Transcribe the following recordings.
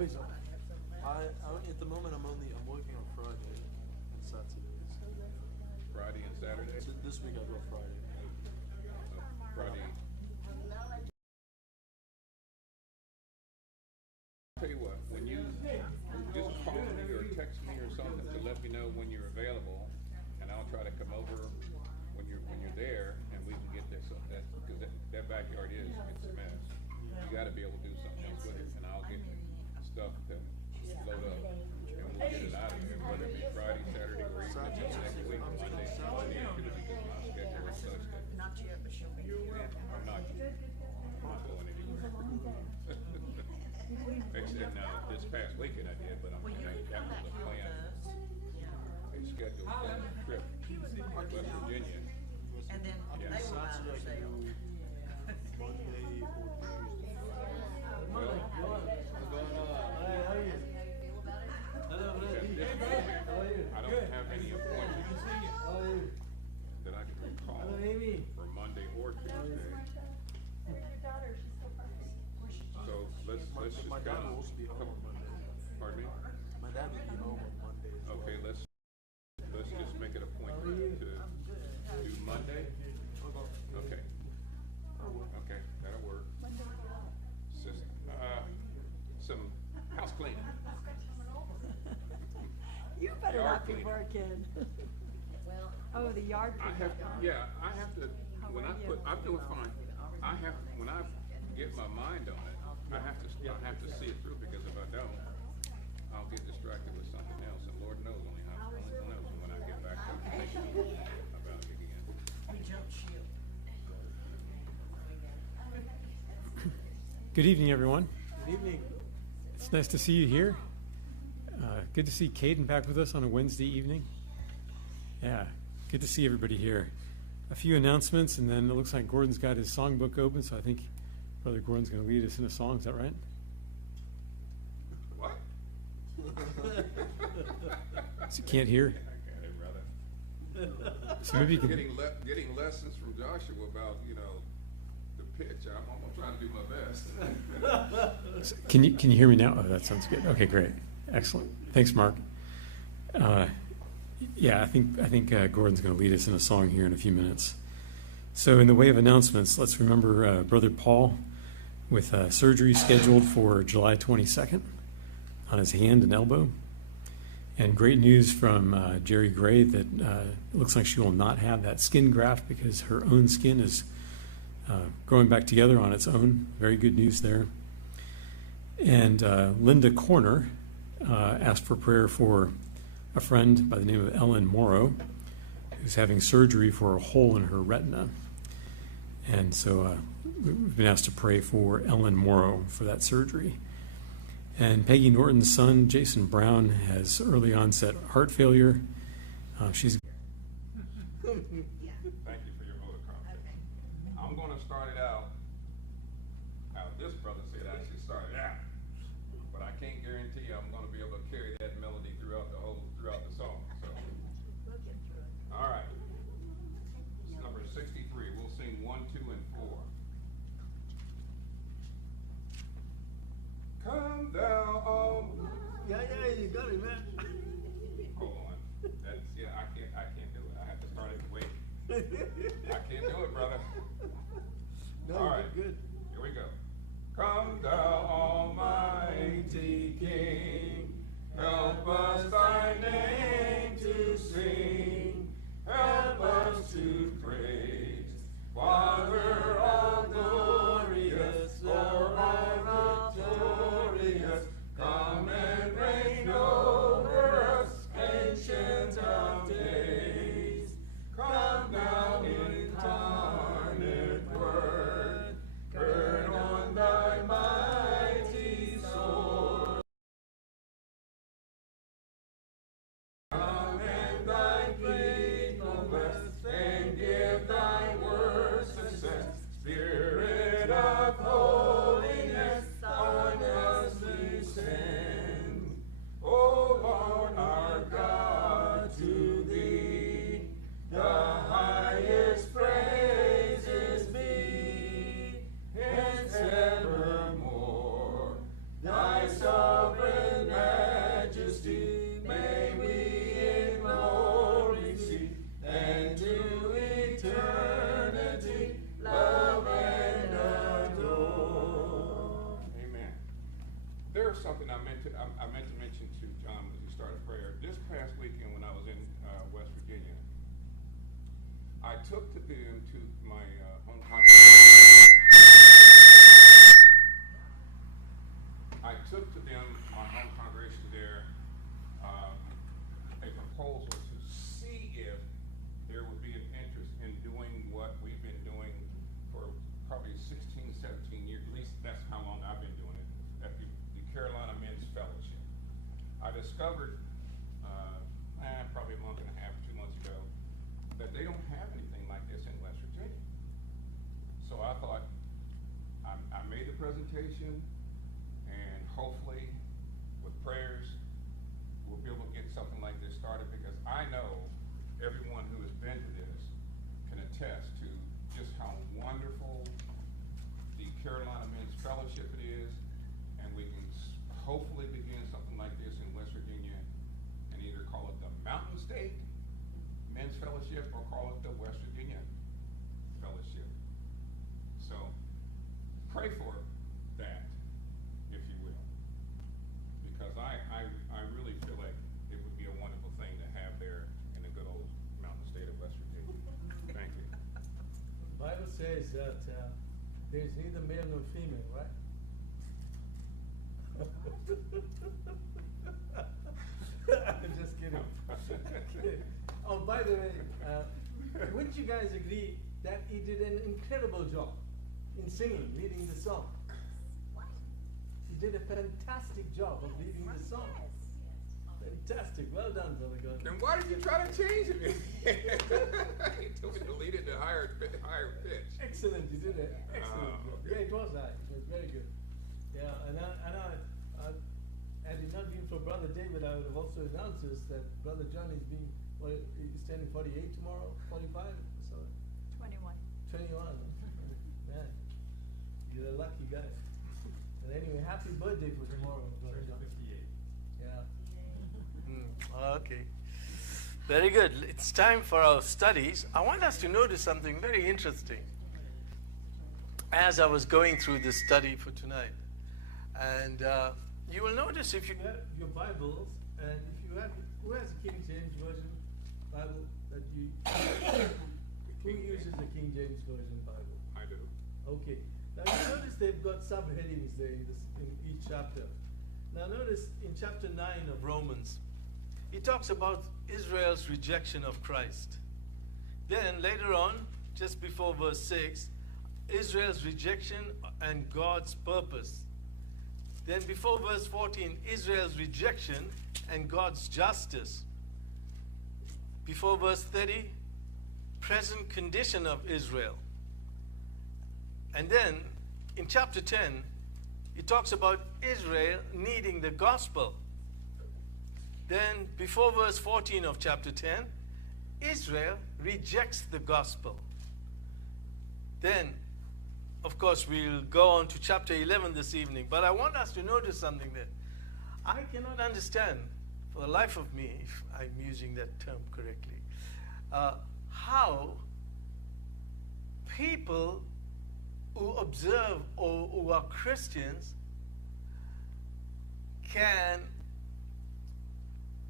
At the moment, I'm working on Friday and Saturdays. Friday and Saturday? So this week I go Friday. Friday. Tell you what, when you just call me or text me or something to let me know when you're available, and I'll try to come over when you're there, and we can get this up. Because that backyard it's a mess. You got to be able to do something else with it, and I'll get stuff to load up, and we'll get it out of there, whether it be Friday, Saturday, or even next week, Monday and Tuesday, because my schedule is such that. Not yet, but she'll be here. I'm not going anywhere. Except now, this past weekend I did, but that was the plan. They scheduled a trip to West Virginia. And then Yeah. they will buy Saturday I can themselves. do Monday or Tuesday. Well, What's going on? Hey, how are you? Hello, at this point, I don't have any appointments that I can recall for Monday or Tuesday. So let's just My dad will also be home on Monday. Pardon me? My dad will be home on Monday as well. Okay, let's just make it a point to do Monday. Okay. Okay, that'll work. Some house cleaning. You better Yard not be cleaning. working. Oh, the yard I cleanup. have to, when I'm doing fine. When I get my mind on it, I have to see it through, because if I don't, I'll get distracted with something else, and Lord knows only knows when I get back to thinking about it again. We jumped ship. Good evening, everyone. Good evening. It's nice to see you here. Good to see Caden back with us on a Wednesday evening. Yeah, good to see everybody here. A few announcements, and then it looks like Gordon's got his songbook open, so I think Brother Gordon's going to lead us in a song. Is that right? What? So you can't hear? I got it, brother. So maybe you can. Getting lessons from Joshua about, the pitch. I'm trying to do my best. So can you hear me now? Oh, that sounds good. Okay, great, excellent. Thanks, Mark. Yeah, I think Gordon's going to lead us in a song here in a few minutes. So, in the way of announcements, let's remember Brother Paul with surgery scheduled for July 22nd on his hand and elbow. And great news from Jerry Gray that it looks like she will not have that skin graft because her own skin is growing back together on its own. Very good news there. And Linda Corner asked for prayer for a friend by the name of Ellen Morrow, who's having surgery for a hole in her retina. And so we've been asked to pray for Ellen Morrow for that surgery. And Peggy Norton's son, Jason Brown, has early onset heart failure. She's Thank you for your vote of confidence. I'm going to start it out how this brother said I should start it out. But I can't guarantee you I'm going to be able to carry that melody throughout the song. So, all right. It's number 63. We'll sing 1, 2, and 4. Come thou Yeah, you got it, man. Hold on. I can't do it. I have to start it wait. I can't do it, brother. No, All right. good. Here we go. Come thou almighty King, help us thy name to sing, help us to praise, Father all glorious, for all victorious, come and reign over us, ancient of days, come now incarnate word, There's something I meant to mention to John as he started prayer. This past weekend when I was in West Virginia, I took them to my home congregation. I took to them, my home congregation there, a proposal to see if there would be an interest in doing what we've been doing for probably 16, 17 years. At least that's how long I've been doing it, at the Carolina Men's Fellowship. I discovered probably a month and a half, 2 months ago, that they don't have anything like this in West Virginia. So I thought, I made the presentation, and hopefully, with prayers, we'll be able to get something like this started, because I know everyone who has been to this can attest to just how wonderful the Carolina Men's Fellowship it is, and we can hopefully begin something like this in West Virginia and either call it the Mountain State Men's Fellowship or call it the West Virginia Fellowship. So pray for that, if you will, because I really feel like it would be a wonderful thing to have there in the good old Mountain State of West Virginia. Thank you. The Bible says that there's neither male nor female, right? I'm just kidding. Oh, by the way, wouldn't you guys agree that he did an incredible job in singing, leading the song? He did a fantastic job of leading the song. Fantastic. Well done, Brother Gordon. Then why did you try to change it? He told me to lead it to higher pitch. Excellent, you did it. Excellent. Okay. Yeah, it was high. It was very good. Yeah, and had it not been for Brother David, I would have also announced this, that Brother John is being, he's turning 48 tomorrow, 45, so 21. 21. Man, you're a lucky guy. And anyway, happy birthday for tomorrow, Brother John. 58. Yeah. Okay. Very good. It's time for our studies. I want us to notice something very interesting as I was going through this study for tonight. And you will notice, if you have your Bibles, and if you have, who has a King James Version Bible that you, who uses the King James Version Bible? I do. Okay. Now you notice they've got subheadings there in each chapter. Now notice in chapter 9 of Romans, he talks about Israel's rejection of Christ. Then later on, just before verse 6, Israel's rejection and God's purpose. Then before verse 14, Israel's rejection and God's justice. Before verse 30, present condition of Israel. And then in chapter 10, he talks about Israel needing the gospel. Then before verse 14 of chapter 10, Israel rejects the gospel. Then, of course, we'll go on to chapter 11 this evening, but I want us to notice something there. I cannot understand, for the life of me, if I'm using that term correctly, how people who observe or who are Christians can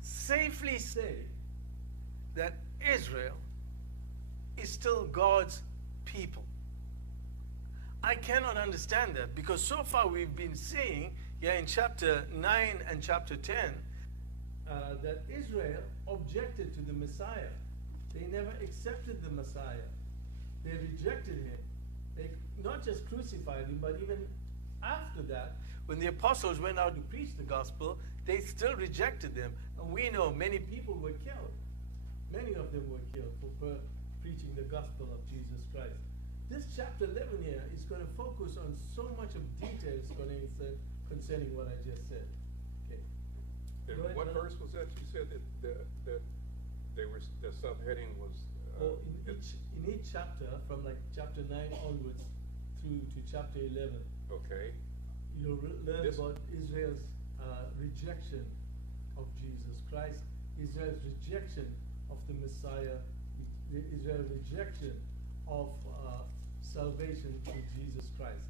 safely say that Israel is still God's people. I cannot understand that, because so far we've been seeing, in chapter 9 and chapter 10, that Israel objected to the Messiah. They never accepted the Messiah. They rejected him. They not just crucified him, but even after that, when the apostles went out to preach the gospel, they still rejected them. And we know many people were killed. Many of them were killed for preaching the gospel of Jesus Christ. This chapter 11 here is going to focus on so much of details concerning what I just said. Okay. And Go ahead, what brother. verse was that you said that they were, the subheading was? In each chapter, from like chapter 9 onwards through to chapter 11, Okay. you'll learn about Israel's rejection of Jesus Christ, Israel's rejection of the Messiah, Israel's rejection of salvation through Jesus Christ.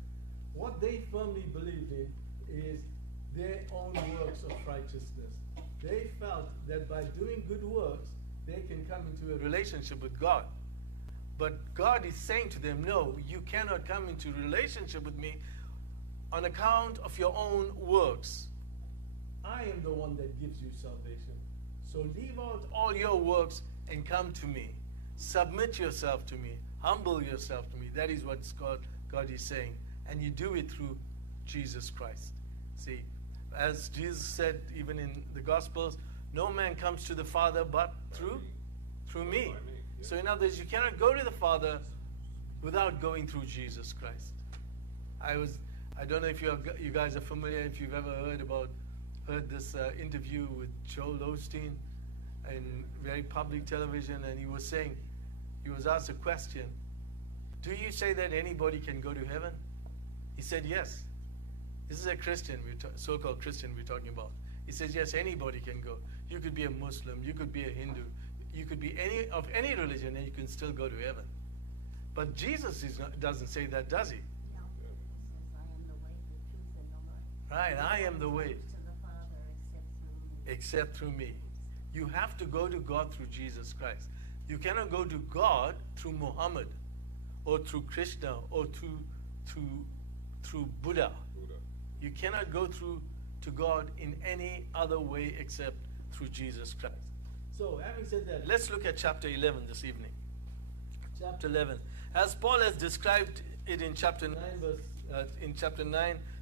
What they firmly believed in is their works of righteousness. They felt that by doing good works, they can come into a relationship with God. But God is saying to them, no, you cannot come into a relationship with me on account of your own works. I am the one that gives you salvation. So leave out all your works and come to me. Submit yourself to me. Humble yourself to me. That is what God is saying. And you do it through Jesus Christ. See, as Jesus said even in the Gospels, no man comes to the Father but through me. So in other words, you cannot go to the Father without going through Jesus Christ. I don't know if you guys are familiar, if you've ever heard this interview with Joel Osteen in very public television, and he was asked a question, do you say that anybody can go to heaven? He said, yes. This is a Christian, so-called Christian we're talking about. He says, yes, anybody can go. You could be a Muslim, you could be a Hindu, you could be of any religion, and you can still go to heaven. But Jesus doesn't say that, does he? No, he says, I am the way, the truth, and the life. Right, I am the way. To the Father Except through me. You have to go to God through Jesus Christ. You cannot go to God through Muhammad, or through Krishna, or through Buddha. You cannot go to God in any other way except through Jesus Christ. So, having said that, let's look at chapter 11 this evening. Chapter 11. As Paul has described it in chapter 9,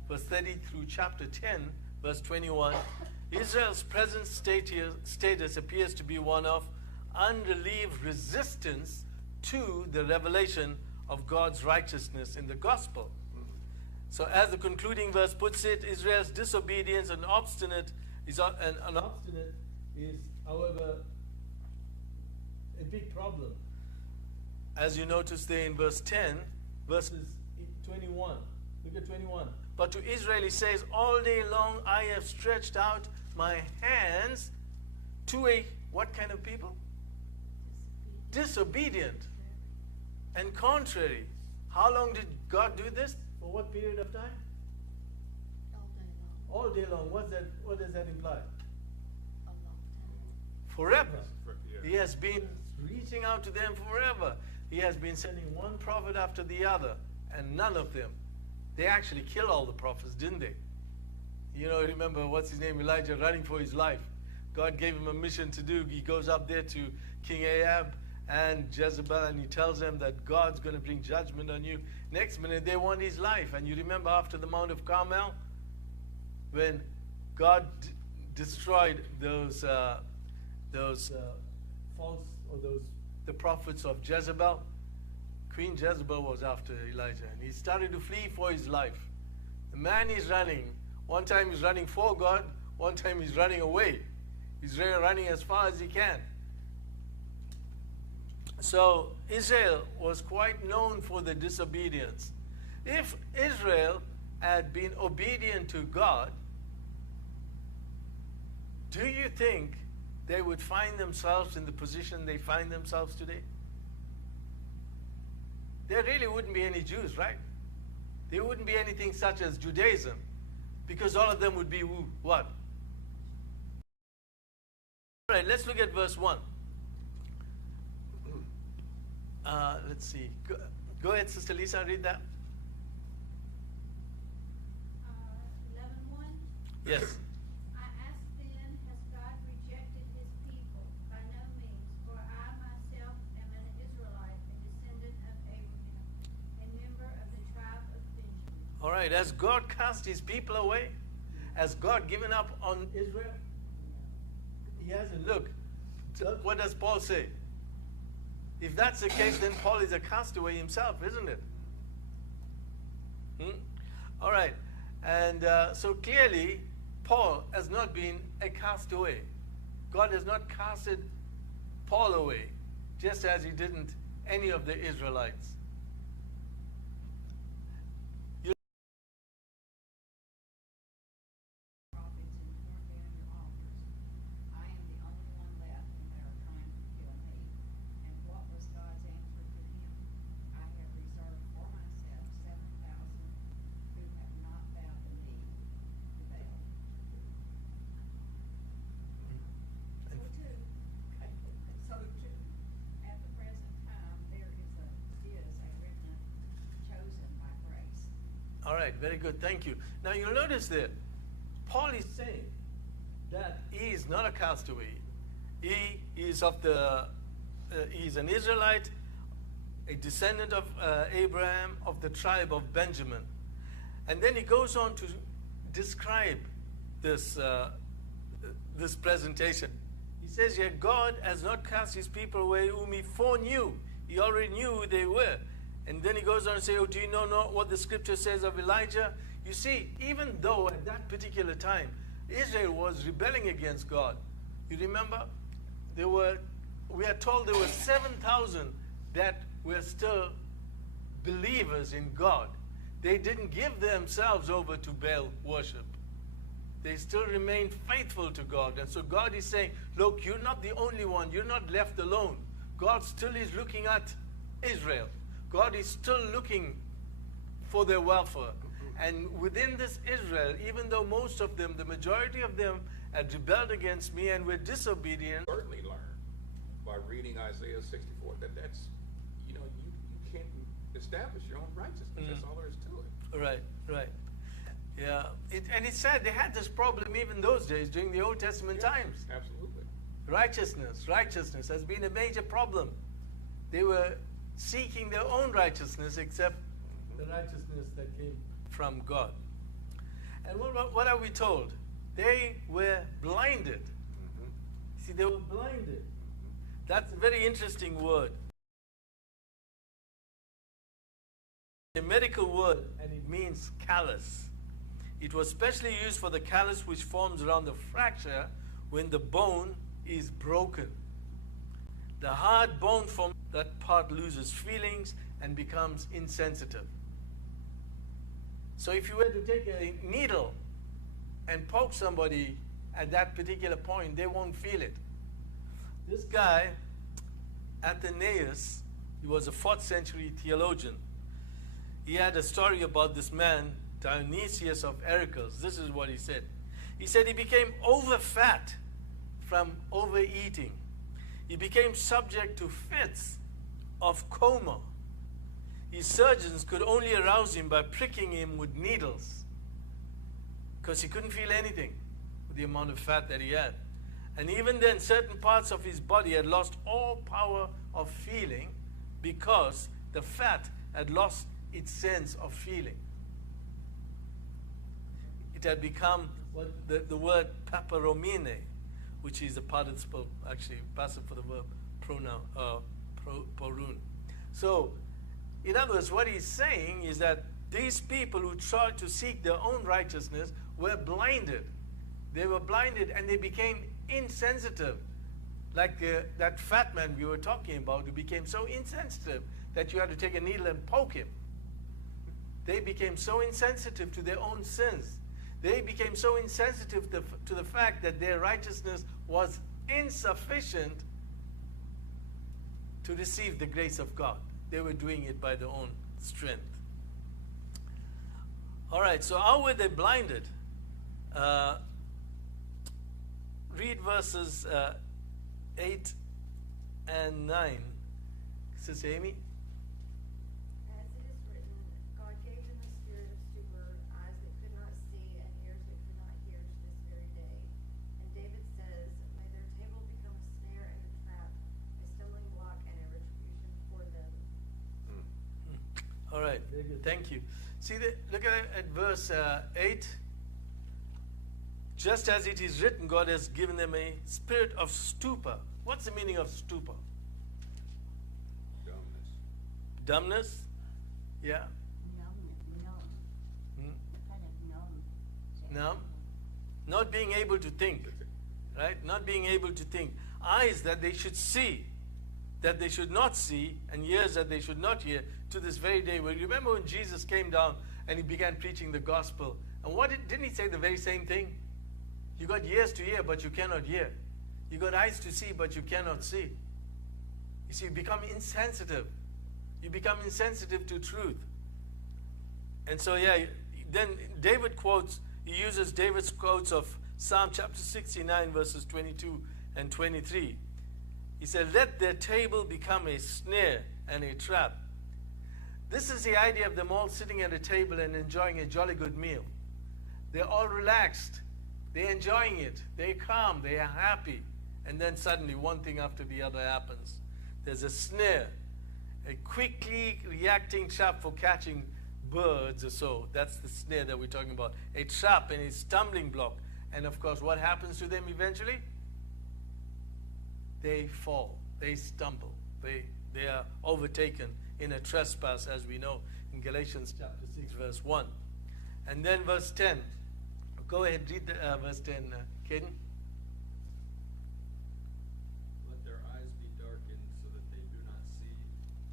verse 30 through chapter 10, verse 21, Israel's present status appears to be one of unrelieved resistance to the revelation of God's righteousness in the gospel. So as the concluding verse puts it, Israel's disobedience and obstinate is, however, a big problem. As you notice there in verse 10, verses 21. Look at 21. But to Israel he says, all day long I have stretched out my hands to a, what kind of people? Disobedient and contrary. How long did God do this? For what period of time? all day long. All day long. What does that imply? A long time. Forever. He has been reaching out to them forever. He has been sending one prophet after the other, and none of them. They actually killed all the prophets, didn't they? You know, remember, what's his name? Elijah running for his life. God gave him a mission to do. He goes up there to King Ahab and Jezebel, and he tells them that God's going to bring judgment on you. Next minute, they want his life. And you remember after the Mount of Carmel, when God destroyed those false, or the prophets of Jezebel, Queen Jezebel was after Elijah, and he started to flee for his life. The man is running. One time he's running for God, one time he's running away. He's running as far as he can. So Israel was quite known for the disobedience. If Israel had been obedient to God, do you think they would find themselves in the position they find themselves today? There really wouldn't be any Jews, right? There wouldn't be anything such as Judaism, because all of them would be what? All right, let's look at verse 1. Let's see. Go ahead, Sister Lisa, read that. 11:1. Yes. I ask then, has God rejected his people? By no means, for I myself am an Israelite, a descendant of Abraham, a member of the tribe of Benjamin. All right, has God cast his people away? Has God given up on Israel? He hasn't. Look, what does Paul say? If that's the case, then Paul is a castaway himself, isn't it? All right. And so clearly, Paul has not been a castaway. God has not casted Paul away, just as he didn't any of the Israelites. Prophets and torn down your altars. I am the only one left, and they are trying to kill me. And what was God's answer to him? I have reserved for myself 7,000 who have not bowed the knee to Baal. All right, very good. Thank you. Now you'll notice that Paul is saying that he is not a castaway. He is of the, he is an Israelite, a descendant of Abraham, of the tribe of Benjamin. And then he goes on to describe this, this presentation. He says, yet God has not cast his people away whom he foreknew. He already knew who they were. And then he goes on to say, oh, do you know not what the scripture says of Elijah? You see, even though at that particular time, Israel was rebelling against God. You remember? We are told there were 7,000 that were still believers in God. They didn't give themselves over to Baal worship. They still remained faithful to God. And so God is saying, look, you're not the only one. You're not left alone. God still is looking at Israel. God is still looking for their welfare. And within this Israel, even though most of them, the majority of them, had rebelled against me and were disobedient. Certainly learn by reading Isaiah 64 that's, you know, you can't establish your own righteousness. That's all there is to it. Right, right. Yeah. And it's sad they had this problem even those days during the Old Testament times. Absolutely. Righteousness has been a major problem. They were seeking their own righteousness except the righteousness that came from God. And what are we told? They were blinded. See, they were blinded. That's a very interesting word. A medical word, and it means callus. It was specially used for the callus which forms around the fracture when the bone is broken. The hard bone from that part loses feelings and becomes insensitive. So if you were to take a needle and poke somebody at that particular point, they won't feel it. This guy, Athenaeus, he was a 4th century theologian. He had a story about this man, Dionysius of Erycles. This is what he said. He said he became over-fat from overeating. He became subject to fits of coma. His surgeons could only arouse him by pricking him with needles because he couldn't feel anything with the amount of fat that he had. And even then, certain parts of his body had lost all power of feeling because the fat had lost its sense of feeling. It had become what the word paparomene, which is a participle, actually, passive for the verb pronoun, porun. So, in other words, what he's saying is that these people who tried to seek their own righteousness were blinded. They were blinded and they became insensitive. Like that fat man we were talking about who became so insensitive that you had to take a needle and poke him. They became so insensitive to their own sins. They became so insensitive to the fact that their righteousness was insufficient to receive the grace of God. They were doing it by their own strength. All right, so how were they blinded? Read verses 8 and 9. Sister Amy? As it is written, God gave them a spirit of stupor, eyes that could not see, and ears that could not hear to this very day. And David says, may their table become a snare and a trap, a stumbling block and a retribution for them. All right, thank you. See, look at verse 8. Just as it is written, God has given them a spirit of stupor. What's the meaning of stupor? Dumbness. Dumbness? Yeah? Numb? Not being able to think. Right? Not being able to think. Eyes that they should see, that they should not see, and ears that they should not hear, to this very day. Well, you remember when Jesus came down and he began preaching the gospel. And didn't he say the very same thing? You got ears to hear, but you cannot hear. You got eyes to see, but you cannot see. You see, you become insensitive. You become insensitive to truth. And so, yeah, then David quotes, he uses David's quotes of Psalm chapter 69, verses 22 and 23. He said, let their table become a snare and a trap. This is the idea of them all sitting at a table and enjoying a jolly good meal. They're all relaxed. They're enjoying it. They're calm. They are happy. And then suddenly one thing after the other happens. There's a snare, a quickly reacting trap for catching birds or so. That's the snare that we're talking about. A trap and a stumbling block. And of course, what happens to them eventually? They fall. They stumble. They are overtaken in a trespass, as we know in Galatians chapter 6, verse 1. And then verse 10. Go ahead, read verse 10, Caden. Let their eyes be darkened so that they do not see,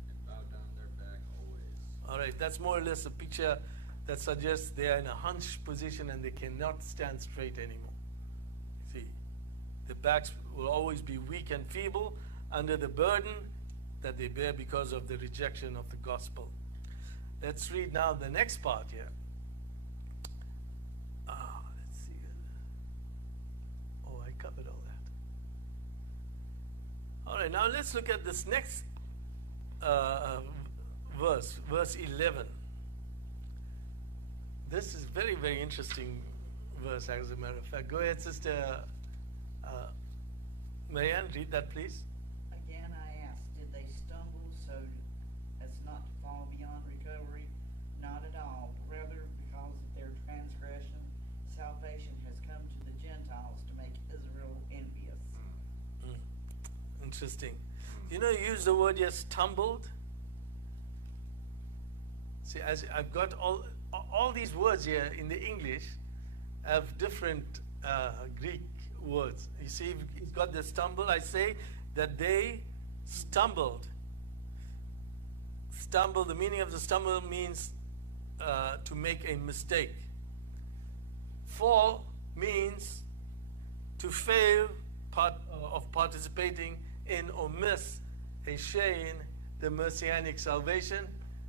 and bow down their back always. All right, that's more or less a picture that suggests they are in a hunched position and they cannot stand straight anymore. See, the backs will always be weak and feeble under the burden that they bear because of the rejection of the gospel. Let's read now the next part here. Let's see. Oh, I covered all that. All right, now let's look at this next verse 11. This is very, very interesting verse, as a matter of fact. Go ahead, Sister Marianne, read that, please. Again I ask, did they stumble so as not to fall beyond recovery? Not at all. Rather, because of their transgression, salvation has come to the Gentiles to make Israel envious. Interesting. You know, you use the word here, stumbled. See, as I've got all these words here in the English have different Greek words. You see, he's got the stumble. I say that they stumbled. Stumble, the meaning of the stumble means to make a mistake. Fall means to fail of participating in or miss a share in the messianic salvation.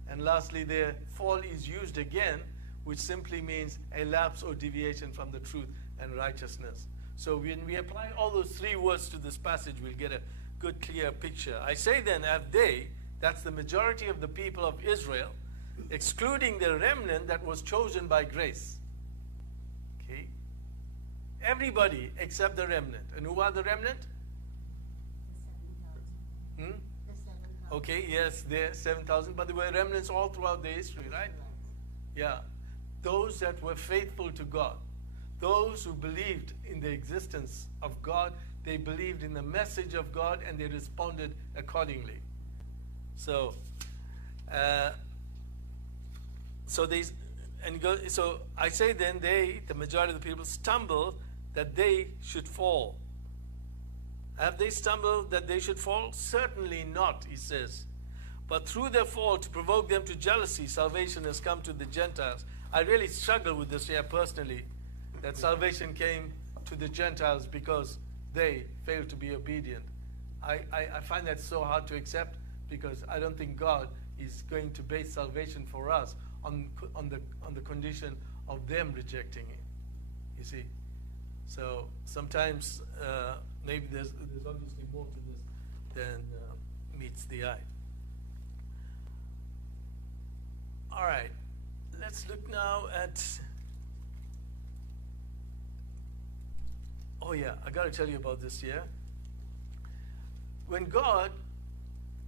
And lastly, the fall is used again, which simply means a lapse or deviation from the truth and righteousness. So when we apply all those three words to this passage, we'll get a good, clear picture. I say then, have they, that's the majority of the people of Israel, excluding the remnant that was chosen by grace. Okay? Everybody except the remnant. And who are the remnant? Okay, yes, there are 7,000, but there were remnants all throughout the history, right? Yeah. Those that were faithful to God. Those who believed in the existence of God, they believed in the message of God, and they responded accordingly. So I say then they, the majority of the people, stumble that they should fall. Have they stumbled that they should fall? Certainly not, he says. But through their fall, to provoke them to jealousy, salvation has come to the Gentiles. I really struggle with this here personally, that salvation came to the Gentiles because they failed to be obedient. I find that so hard to accept, because I don't think God is going to base salvation for us on the condition of them rejecting it. You see? So sometimes maybe there's obviously more to this than meets the eye. All right, let's look now at. Oh yeah, I got to tell you about this here. When God,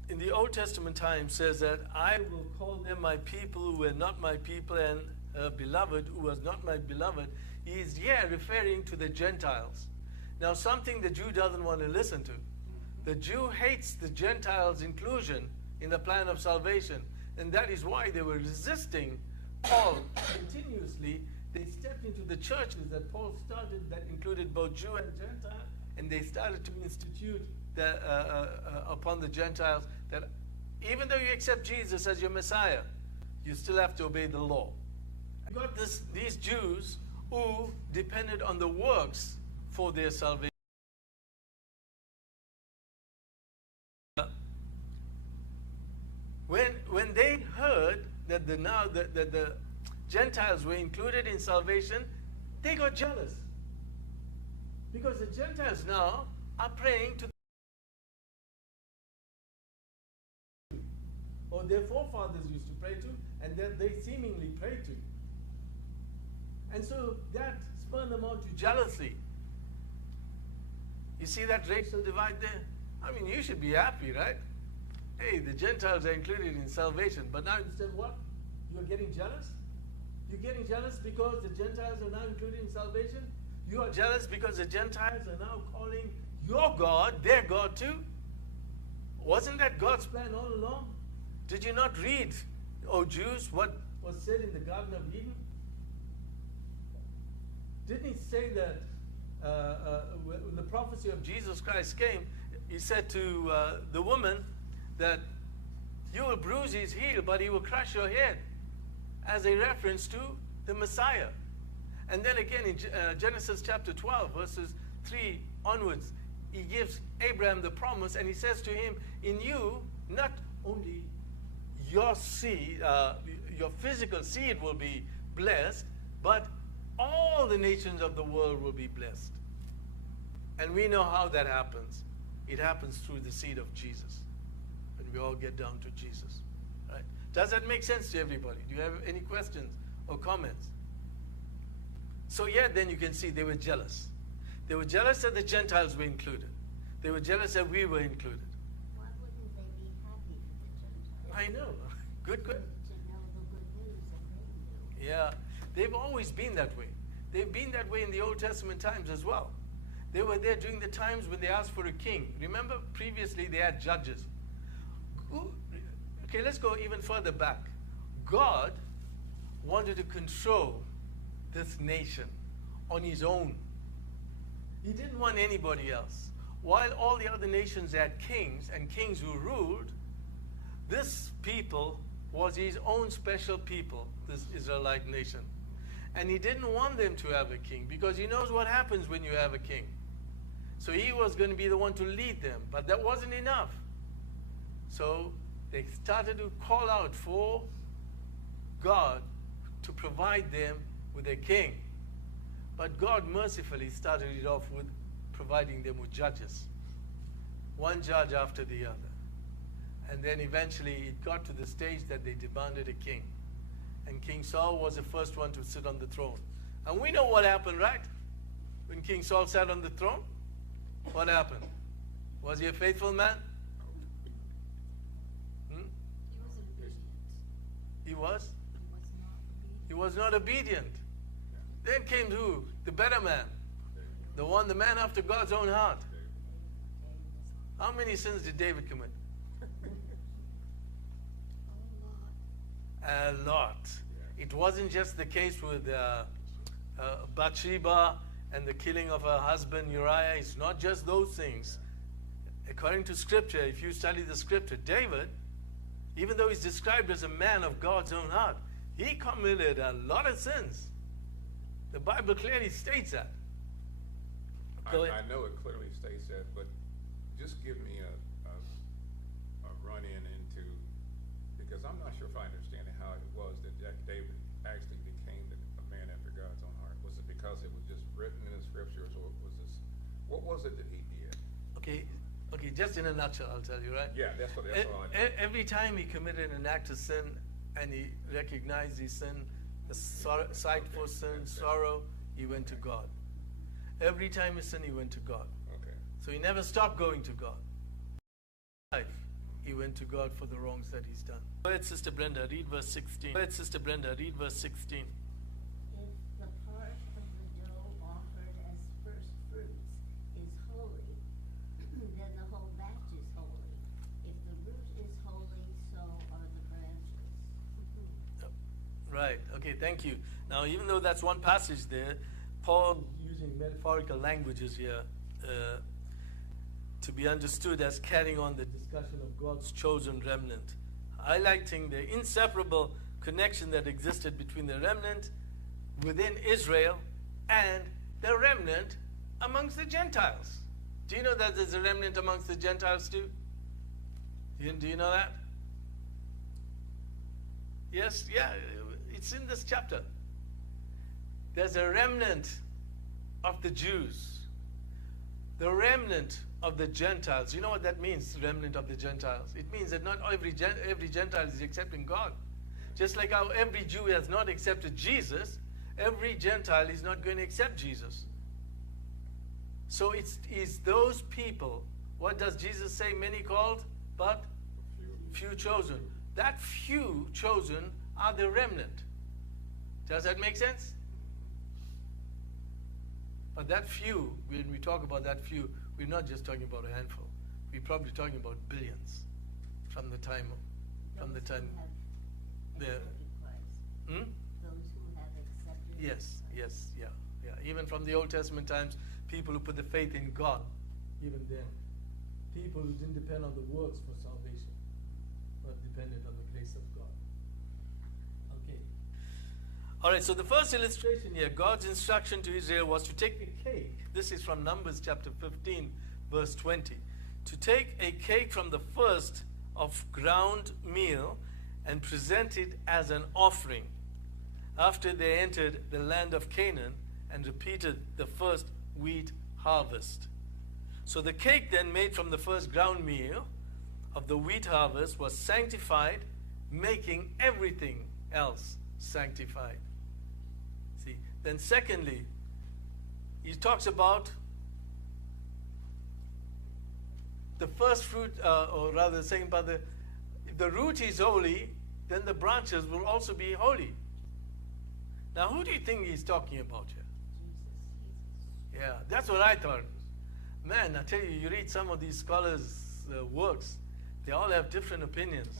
in the Old Testament time, says that I will call them my people who were not my people, and beloved who was not my beloved, he is here referring to the Gentiles. Now, something the Jew doesn't want to listen to. The Jew hates the Gentiles' inclusion in the plan of salvation, and that is why they were resisting Paul continuously. They stepped into the churches that Paul started that included both Jew and Gentile, and they started to institute upon the Gentiles that even though you accept Jesus as your Messiah, you still have to obey the law. You got these Jews who depended on the works for their salvation. When they heard that the Gentiles were included in salvation, they got jealous. Because the Gentiles now are praying to, or their forefathers used to pray to, and that they seemingly pray to. And so that spurred them on to jealousy. You see that racial divide there? I mean, you should be happy, right? Hey, the Gentiles are included in salvation, but now instead what? You're getting jealous? You're getting jealous because the Gentiles are now included in salvation? You are jealous because the Gentiles are now calling your God their God too? Wasn't that God's plan all along? Did you not read, O Jews, what was said in the Garden of Eden? Didn't he say that when the prophecy of Jesus Christ came, he said to the woman that you will bruise his heel, but he will crush your head, as a reference to the Messiah. And then again in Genesis chapter 12, verses 3 onwards, he gives Abraham the promise, and he says to him, in you, not only your seed, your physical seed will be blessed, but all the nations of the world will be blessed. And we know how that happens. It happens through the seed of Jesus. When we all get down to Jesus. Right? Does that make sense to everybody? Do you have any questions or comments? So yeah, then you can see they were jealous. They were jealous that the Gentiles were included. They were jealous that we were included. Why wouldn't they be happy for the Gentiles? I know. Good. To know the good news that they knew. Yeah. They've always been that way. They've been that way in the Old Testament times as well. They were there during the times when they asked for a king. Remember, previously they had judges. Okay, let's go even further back. God wanted to control this nation on his own. He didn't want anybody else. While all the other nations had kings and kings who ruled, this people was his own special people, this Israelite nation. And he didn't want them to have a king because he knows what happens when you have a king. So he was going to be the one to lead them, but that wasn't enough. So they started to call out for God to provide them with a king. But God mercifully started it off with providing them with judges, one judge after the other. And then eventually it got to the stage that they demanded a king. And King Saul was the first one to sit on the throne. And we know what happened, right? When King Saul sat on the throne, what happened? Was he a faithful man? He was He was? obedient. He was not obedient. Then came who? The better man. The man after God's own heart. How many sins did David commit? A lot. It wasn't just the case with Bathsheba and the killing of her husband Uriah. It's not just those things. According to Scripture, if you study the Scripture, David, even though he's described as a man of God's own heart, he committed a lot of sins. The Bible clearly states that. I know it clearly states that, but just give me a run-in into, because I'm not sure if I understand how it was that David actually became a man after God's own heart. Was it because it was just written in the Scriptures, or was this, what was it that he did? Okay, just in a nutshell, I'll tell you, right? Yeah, that's all I know. Every time he committed an act of sin and he recognized his sin, the sight for sin, sorrow, he went to God. Every time he sinned, he went to God. Okay. So he never stopped going to God. He went to God for the wrongs that he's done. Go ahead, Sister Brenda, read verse 16. Go ahead, Sister Brenda, read verse 16. If the part of the dough offered as first fruits is holy, then the whole batch is holy. If the root is holy, so are the branches. Right, okay, thank you. Now, even though that's one passage there, Paul using metaphorical languages here to be understood as carrying on the discussion of God's chosen remnant, highlighting the inseparable connection that existed between the remnant within Israel and the remnant amongst the Gentiles. Do you know that there's a remnant amongst the Gentiles too? Do you know that? Yes, yeah, it's in this chapter. There's a remnant of the Jews, the remnant of the Gentiles. You know what that means, the remnant of the Gentiles? It means that not every Gentile is accepting God. Just like how every Jew has not accepted Jesus, every Gentile is not going to accept Jesus. So it's those people. What does Jesus say? Many called, but few chosen. That few chosen are the remnant. Does that make sense? But that few, when we talk about that few, we're not just talking about a handful. We're probably talking about billions from the time Those who have the accepted Christ. hmm? Those who have accepted Yes, Christ. yes, yeah. Even from the Old Testament times, people who put the faith in God, even then. People who didn't depend on the works for salvation, but depended on the grace of God. Okay. All right, so the first illustration here, God's instruction to Israel was to take a cake. This is from Numbers chapter 15, verse 20. To take a cake from the first of ground meal and present it as an offering after they entered the land of Canaan and repeated the first wheat harvest. So the cake then made from the first ground meal of the wheat harvest was sanctified, making everything else sanctified. See, then secondly, he talks about the first fruit, or rather saying about if the root is holy, then the branches will also be holy. Now, who do you think he's talking about here? Yeah, that's what I thought. Man, I tell you, you read some of these scholars' works, they all have different opinions,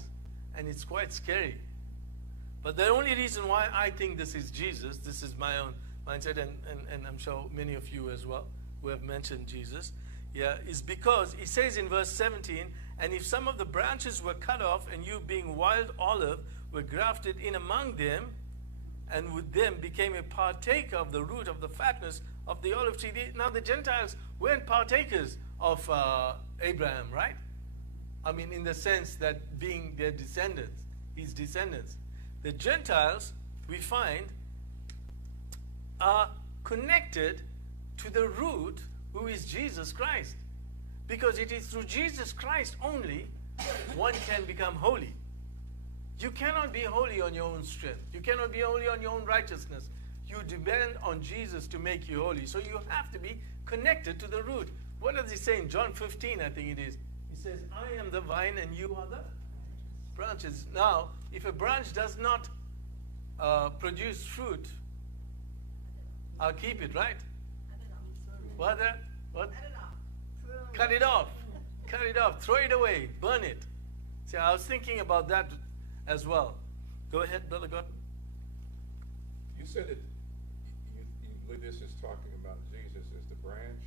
and it's quite scary. But the only reason why I think this is Jesus, this is my own mindset, and I'm sure many of you as well who have mentioned Jesus, is because he says in verse 17, and if some of the branches were cut off, and you being wild olive were grafted in among them, and with them became a partaker of the root of the fatness of the olive tree. Now the Gentiles weren't partakers of Abraham, right? I mean, in the sense that being their descendants, his descendants. The Gentiles, we find, are connected to the root, who is Jesus Christ. Because it is through Jesus Christ only one can become holy. You cannot be holy on your own strength. You cannot be holy on your own righteousness. You depend on Jesus to make you holy. So you have to be connected to the root. What does he say in John 15, I think it is? He says, I am the vine and you are the branches. Now, if a branch does not produce fruit, I'll keep it, right? What? What? Cut it off. Cut it off. Throw it away. Burn it. See, I was thinking about that as well. Go ahead, Brother Gordon. You said that you believe this is talking about Jesus as the branch?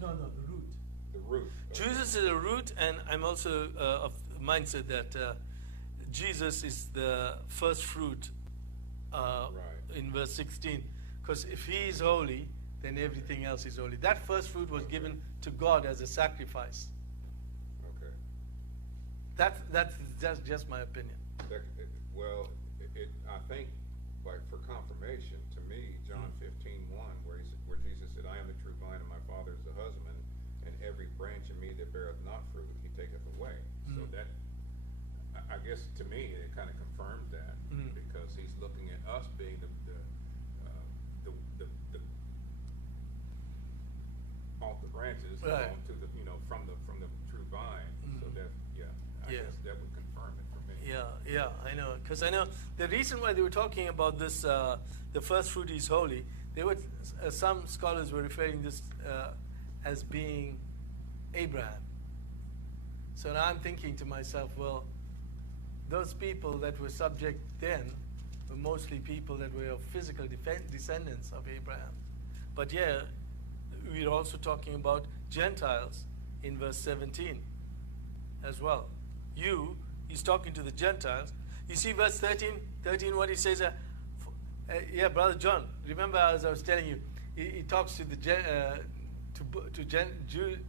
No, the root. The root. Okay. Jesus is a root, and I'm also of the mindset that Jesus is the first fruit in verse 16. Because if he is holy, then everything else is holy. That first fruit was given to God as a sacrifice. Okay. That's just my opinion. I think, like for confirmation, to me, John 15:1, where Jesus said, I am the true vine, and my Father is the husbandman, and every branch in me that beareth not fruit, he taketh away. So that, I guess, to me, it kind of confirms that, because he's looking at us being off the branches, right, to the from the true vine. So that I guess that would confirm it for me. Yeah, I know. Because I know the reason why they were talking about this, the first fruit is holy. They were some scholars were referring this as being Abraham. So now I'm thinking to myself, well, those people that were subject then were mostly people that were of physical descendants of Abraham. But yeah, we're also talking about Gentiles in verse 17 as well. He's talking to the Gentiles. You see verse 13 what he says, Brother John, remember as I was telling you, he talks to the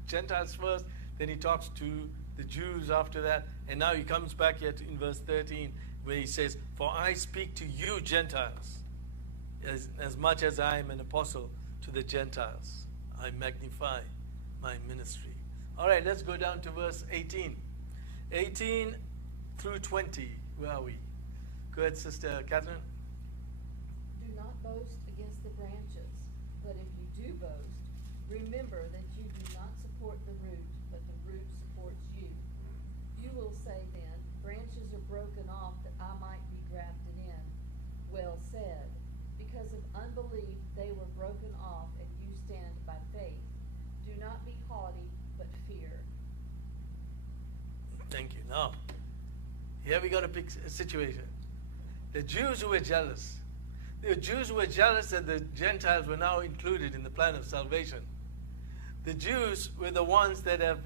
Gentiles first, then he talks to the Jews after that, and now he comes back here in verse 13 where he says, for I speak to you Gentiles, as much as I am an apostle to the Gentiles. I magnify my ministry. All right, let's go down to verse 18. 18 through 20, where are we? Go ahead, Sister Catherine. Do not boast against the branches, but if you do boast, remember that you do not support the root, but the root supports you. You will say then, branches are broken off that I might be grafted in. Well said. Because of unbelief they were broken off, and you stand by faith. Do not be haughty, but fear. Thank you. Now, here we got a situation. The Jews who were jealous. The Jews who were jealous that the Gentiles were now included in the plan of salvation. The Jews were the ones that have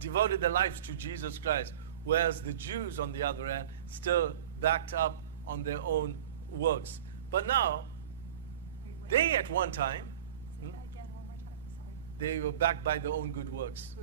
devoted their lives to Jesus Christ, whereas the Jews, on the other hand, still backed up on their own works. But now, they at one time, they were backed by their own good works.